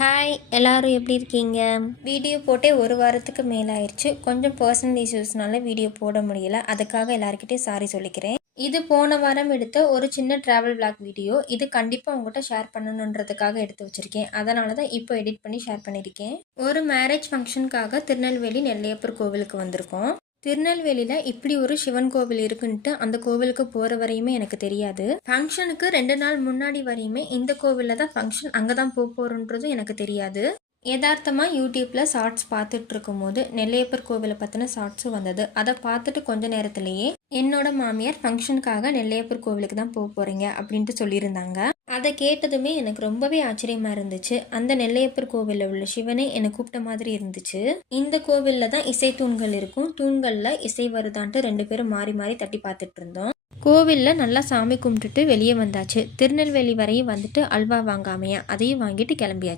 Hi எல்லோரும் எப்படி இருக்கீங்க? வீடியோ போட்டே ஒரு வாரத்துக்கு மேலே ஆயிடுச்சு. கொஞ்சம் பர்சனல் இஷ்யூஸ்னால வீடியோ போட முடியல. அதுக்காக எல்லாருக்கிட்டையும் சாரி சொல்லிக்கிறேன். இது போன வாரம் எடுத்த ஒரு சின்ன ட்ராவல் விளாக் வீடியோ. இது கண்டிப்பாக உங்கள்கிட்ட ஷேர் பண்ணணுன்றதுக்காக எடுத்து வச்சுருக்கேன். அதனால தான் இப்போ எடிட் பண்ணி ஷேர் பண்ணியிருக்கேன். ஒரு மேரேஜ் ஃபங்க்ஷனுக்காக திருநெல்வேலி நெல்லையப்பர் கோவிலுக்கு வந்திருக்கோம். திருநெல்வேலியில் இப்படி ஒரு சிவன் கோவில் இருக்குன்ட்டு அந்த கோவிலுக்கு போகிற வரையுமே எனக்கு தெரியாது. ஃபங்க்ஷனுக்கு 2 நாள் முன்னாடி வரையுமே இந்த கோவிலில் தான் ஃபங்க்ஷன், அங்கே தான் போகிறோன்றதும் எனக்கு தெரியாது. யதார்த்தமாக யூடியூப்பில் ஷார்ட்ஸ் பார்த்துட்டு இருக்கும்போது நெல்லையப்பர் கோவிலை பற்றின ஷார்ட்ஸும் வந்தது. அதை பார்த்துட்டு கொஞ்ச நேரத்திலேயே என்னோட மாமியார் ஃபங்க்ஷனுக்காக நெல்லையப்பர் கோவிலுக்கு தான் போகிறீங்க அப்படின்ட்டு சொல்லியிருந்தாங்க. அதை கேட்டதுமே எனக்கு ரொம்பவே ஆச்சரியமாக இருந்துச்சு. அந்த நெல்லையப்பர் கோவிலில் உள்ள சிவனே என்னை கூப்பிட்ட மாதிரி இருந்துச்சு. இந்த கோவிலில் தான் இசை தூண்கள் இருக்கும். தூண்களில் இசை வருதான்ட்டு 2 பேரும் மாறி மாறி தட்டி பார்த்துட்டு இருந்தோம். கோவிலில் நல்லா சாமி கும்பிட்டுட்டு வெளியே வந்தாச்சு. திருநெல்வேலி வரையும் வந்துட்டு அல்வா வாங்காமையா அதையும் வாங்கிட்டு கிளம்பியாச்சு.